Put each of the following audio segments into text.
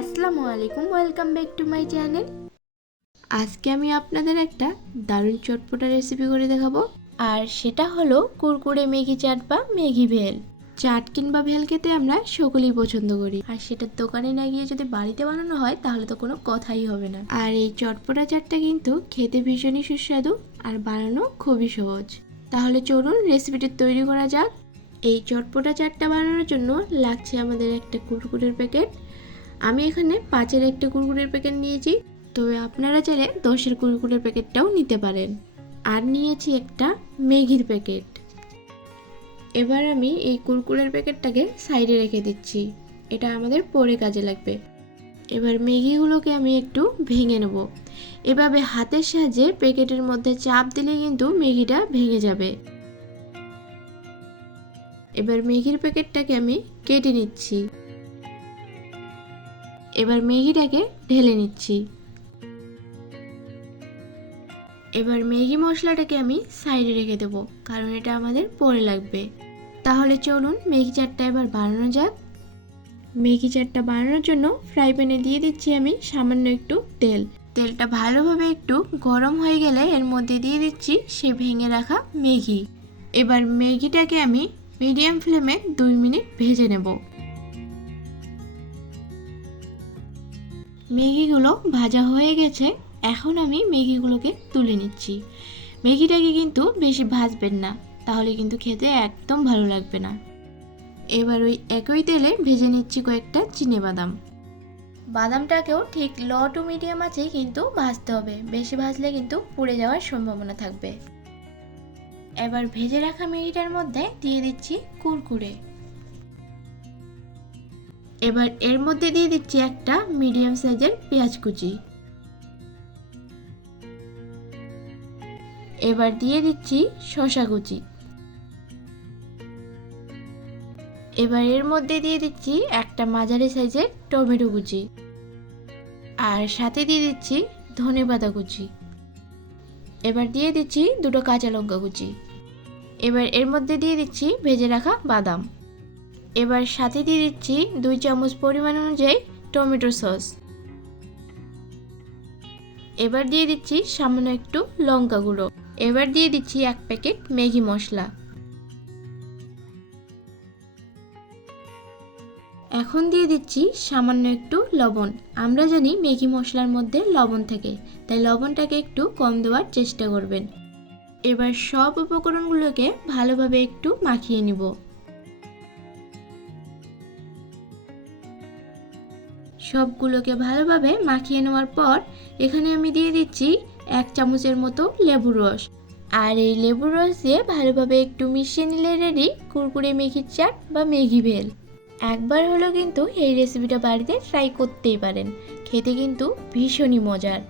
আসসালামু আলাইকুম welcome back to my channel আজকে আমি আপনাদের একটা দারুণ চটপটা রেসিপি করে দেখাবো। আর সেটা হলো কুরকুরে ম্যাগি চাট বা ম্যাগি ভেল। চাট কিংবা ভেল খেতে আমরা সকলেই পছন্দ করি। আর সেটা দোকানে না গিয়ে যদি বাড়িতে বানানো হয় তাহলে তো কোনো কথাই হবে না। আর এই চটপটা চাটটা কিন্তু খেতে ভীষণই সুস্বাদু আর বানানো খুবই সহজ। তাহলে চলুন রেসিপিটি তৈরি করা যাক। এই চটপটা চাটটা বানানোর জন্য লাগছে আমাদের একটা কুরকুরের প্যাকেট আমি এখানে পাঁচের একটি কুরকুরের প্যাকেট নিয়েছি। তবে আপনারা চাইলে দশের কুরকুরের প্যাকেটটাও নিতে পারেন। আর নিয়েছি একটা ম্যাগির প্যাকেট এবার আমি এই কুরকুরের প্যাকেটটাকে সাইডে রেখে দিচ্ছি। এটা আমাদের পরে কাজে লাগবে। এবার ম্যাগিগুলোকে আমি একটু ভেঙে নেব। এভাবে হাতের সাহায্যে প্যাকেটের মধ্যে চাপ দিলে কিন্তু ম্যাগিটা ভেঙে যাবে। এবার ম্যাগির প্যাকেটটাকে আমি কেটে নিচ্ছি। এবার ম্যাগিটাকে ঢেলে নিচ্ছি। এবার ম্যাগি মশলাটাকে আমি সাইডে রেখে দেব, কারণ এটা আমাদের পরে লাগবে। তাহলে চলুন ম্যাগি চাটটা এবার বানানো যাক। ম্যাগি চাটটা বানানোর জন্য ফ্রাই প্যানে দিয়ে দিচ্ছি আমি সামান্য একটু তেল। তেলটা ভালোভাবে একটু গরম হয়ে গেলে এর মধ্যে দিয়ে দিচ্ছি সে ভেঙে রাখা ম্যাগি। এবার ম্যাগিটাকে আমি মিডিয়াম ফ্লেমে দুই মিনিট ভেজে নেব। ম্যাগিগুলো ভাজা হয়ে গেছে, এখন আমি ম্যাগিগুলোকে তুলে নিচ্ছি। ম্যাগিটাকে কিন্তু বেশি ভাজবেন না, তাহলে কিন্তু খেতে একদম ভালো লাগবে না। এবার ওই একই তেলে ভেজে নিচ্ছি কয়েকটা চিনে বাদাম। বাদামটাকেও ঠিক লো টু মিডিয়াম আছেই কিন্তু ভাজতে হবে, বেশি ভাজলে কিন্তু পুড়ে যাওয়ার সম্ভাবনা থাকবে। এবার ভেজে রাখা ম্যাগিটার মধ্যে দিয়ে দিচ্ছি কুরকুরে। এবার এর মধ্যে দিয়ে দিচ্ছি একটা মিডিয়াম সাইজের পেঁয়াজ কুচি। এবার দিয়ে দিচ্ছি শসা কুচি। এবার এর মধ্যে দিয়ে দিচ্ছি একটা মাঝারি সাইজের টমেটো কুচি। আর সাথে দিয়ে দিচ্ছি ধনে পাতা কুচি। এবার দিয়ে দিচ্ছি দুটো কাঁচা লঙ্কা কুচি। এবার এর মধ্যে দিয়ে দিচ্ছি ভেজে রাখা বাদাম। এবার সাথে দিয়ে দিচ্ছি দুই চামচ পরিমাণ অনুযায়ী টমেটো সস। এবার দিয়ে দিচ্ছি সামান্য একটু লঙ্কা গুঁড়ো। এবার দিয়ে দিচ্ছি এক প্যাকেট ম্যাগি মশলা। এখন দিয়ে দিচ্ছি সামান্য একটু লবণ। আমরা জানি ম্যাগি মশলার মধ্যে লবণ থাকে, তাই লবণটাকে একটু কম দেওয়ার চেষ্টা করবেন। এবার সব উপকরণগুলোকে ভালোভাবে একটু মাখিয়ে নিব। সবগুলোকে ভালোভাবে মাখিয়ে নেওয়ার পর এখানে আমি দিয়ে দিচ্ছি এক চামচের মতো লেবুর রস। আর এই লেবুর রস দিয়ে ভালোভাবে একটু মিশিয়ে নিলে রেডি কুরকুরে মেঘির চাট বা মেঘি ভেল। একবার হলেও কিন্তু এই রেসিপিটা বাড়িতে ট্রাই করতেই পারেন। খেতে কিন্তু ভীষণই মজার।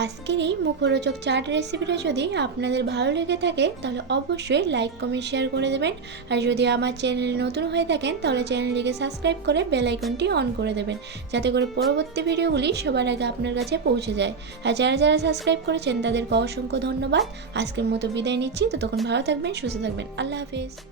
আজকের এই মুখরোচক চাট রেসিপিটা যদি আপনাদের ভালো লেগে থাকে, তাহলে অবশ্যই লাইক কমেন্ট শেয়ার করে দেবেন। আর যদি আমার চ্যানেলে নতুন হয়ে থাকেন, তাহলে চ্যানেলটিকে সাবস্ক্রাইব করে বেল আইকনটি অন করে দেবেন। যাতে করে পরবর্তী ভিডিওগুলি সবার আগে আপনার কাছে পৌঁছে যায়। আর যারা যারা সাবস্ক্রাইব করেছেন, তাদেরকে অসংখ্য ধন্যবাদ। আজকের মতো বিদায় নিচ্ছি। তো তখন ভালো থাকবেন, সুস্থ থাকবেন। আল্লাহ হাফিজ।